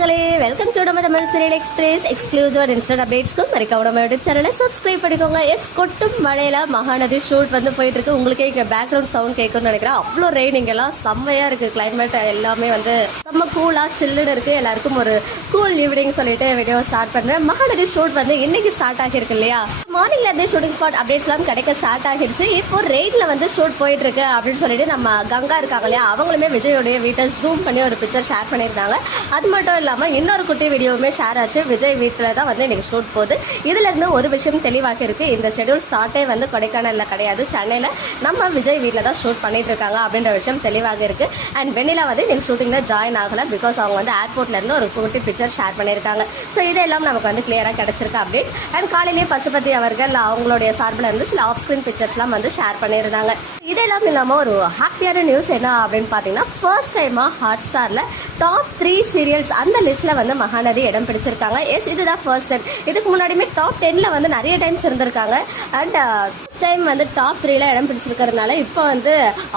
மக்களே welcome to நம்ம Tamil serial express exclusive and instant அப்டேட்ஸ்க்கு மறக்காம நம்ம யூடியூப் சேனலை சப்ஸ்கிரைப் பண்ணிக்கோங்க. கொட்டும் மழையில மகாநதி ஷூட் வந்து போயிட்டு இருக்கு. உங்களுக்கே இங்கே பேக்ரவுண்ட் சவுண்ட் கேட்கும்னு நினைக்கிறேன். அவ்வளோ ரெயின் இங்கெல்லாம் செம்மையா இருக்கு. கிளைமேட் எல்லாமே வந்து செம்ம கூலா சில்லுன்னு இருக்கு. எல்லாருக்கும் ஒரு கூல் ஈவினிங் சொல்லிட்டு வீடியோ ஸ்டார்ட் பண்றேன். மகாநதி ஷூட் வந்து இன்னைக்கு ஸ்டார்ட் ஆகிருக்கு இல்லையா? மார்னிங்ல இருந்தே ஷூட்டிங் ஸ்பாட் அப்டேட்ஸ்லாம் கிடைக்க ஸ்டார்ட் ஆகிடுச்சு. இப்போ ரெயின்ல வந்து ஷூட் போயிட்டு இருக்கு அப்படின்னு சொல்லிட்டு நம்ம கங்கா இருக்காங்க இல்லையா, அவங்களுமே விஜயோடைய வீட்டை ஜூம் பண்ணி ஒரு பிக்சர் ஷேர் பண்ணியிருந்தாங்க. அது மட்டும் இல்லாமல் இன்னொரு குட்டி வீடியோவுமே ஷேர் ஆச்சு. விஜய் வீட்டில் தான் வந்து இன்னைக்கு ஷூட் போகுது. இதுலேருந்து ஒரு விஷயம் தெளிவாக இருக்கு. இந்த ஷெடியூல் ஸ்டார்ட்டே வந்து கொடைக்கானலில் கிடையாது, சென்னையில் நம்ம விஜய் வீட்டில் தான் ஷூட் பண்ணிட்டு இருக்காங்க அப்படின்ற விஷயம் தெளிவாக இருக்கு. அண்ட் வெண்ணிலா வந்து இன்னைக்கு ஷூட்டிங்கில் ஜாயின் ஆகலை. பிகாஸ் அவங்க வந்து ஏர்போர்ட்லேருந்து ஒரு குட்டி பிக்சர் ஷேர் பண்ணியிருக்காங்க. ஸோ இதெல்லாம் நமக்கு வந்து கிளியராக கிடைச்சிருக்கு அப்டேட். அண்ட் காலையிலேயே பசுபதி அவர்கள் அவங்களுடைய சார்பில் இருந்து சில ஆஃப் ஸ்க்ரீன் பிக்சர்ஸ்லாம் வந்து ஷேர் பண்ணியிருந்தாங்க. இதெல்லாம் இல்லாமல் ஒரு ஹாப்பியான நியூஸ் என்ன அப்படின்னு பார்த்தீங்கன்னா, ஃபர்ஸ்ட் டைமாக ஹாட் ஸ்டாரில் டாப் 3 சீரியல்ஸ் அந்த லிஸ்ட்டில் வந்து மகாநதி இடம் பிடிச்சிருக்காங்க. எஸ், இதுதான் ஃபர்ஸ்ட் டைம். இதுக்கு முன்னாடியுமே டாப் 10ல் வந்து நிறைய டைம்ஸ் இருந்திருக்காங்க. அண்ட் ஃபர்ஸ்ட் டைம் வந்து டாப் 3ல இடம் பிடிச்சிருக்கிறதுனால இப்போ வந்து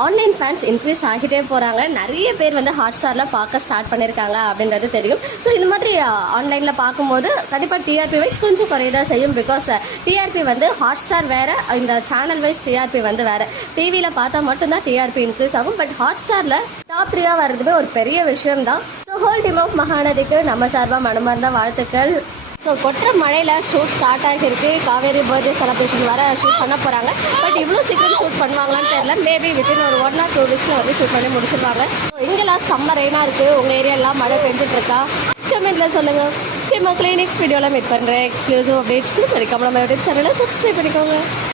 ஆன்லைன் ஃபேன்ஸ் இன்க்ரீஸ் ஆகிட்டே போகிறாங்க. நிறைய பேர் வந்து ஹாட் ஸ்டாரில் பார்க்க ஸ்டார்ட் பண்ணியிருக்காங்க அப்படின்றது தெரியும். ஸோ இந்த மாதிரி ஆன்லைனில் பார்க்கும்போது கண்டிப்பாக டிஆர்பி வைஸ் கொஞ்சம் குறையதான் செய்யும். பிகாஸ் டிஆர்பி வந்து ஹாட் ஸ்டார் வேறு, இந்த சேனல் வைஸ் டிஆர்பி வந்து வேறு. டிவியில் பார்த்தா மட்டும்தான் டிஆர்பி இன்க்ரீஸ் ஆகும். பட் ஹாட் ஸ்டாரில் டாப் 3 வர்றதுமே ஒரு பெரிய விஷயம் தான். ஸோ ஹோல் டீம் ஆஃப் மகாநதிக்கு நம்ம சார்பாக மனமார்ந்த வாழ்த்துக்கள். ஸோ கொட்டுற மழையில் ஷூட் ஸ்டார்ட் ஆகிருக்கு. காவேரி பர்த்டே செலிப்ரேஷன் வர ஷூட் பண்ண போகிறாங்க. பட் இவ்வளோ சீக்கிரம் ஷூட் பண்ணுவாங்களான்னு தெரியல. மேபி வித்தின் ஒரு 1 or 2 வீக்ஸில் வந்து ஷூட் பண்ணி முடிச்சிருவாங்க. ஸோ இங்கெல்லாம் செம்ம ரெயினாக இருக்குது. உங்கள் ஏரியாலாம் மழை பெஞ்சிட்டு இருக்கா? கமெண்ட்டில் சொல்லுங்கள். ஓகே மக்களே, நெக்ஸ்ட் வீடியோவில் மீட் பண்ணுறேன். எக்ஸ்க்ளூசிவ் அப்டேட்ஸ்க்கு மறக்காம நம்ம யூடியூப் சேனலை சப்ஸ்கிரைப் பண்ணிக்கோங்க.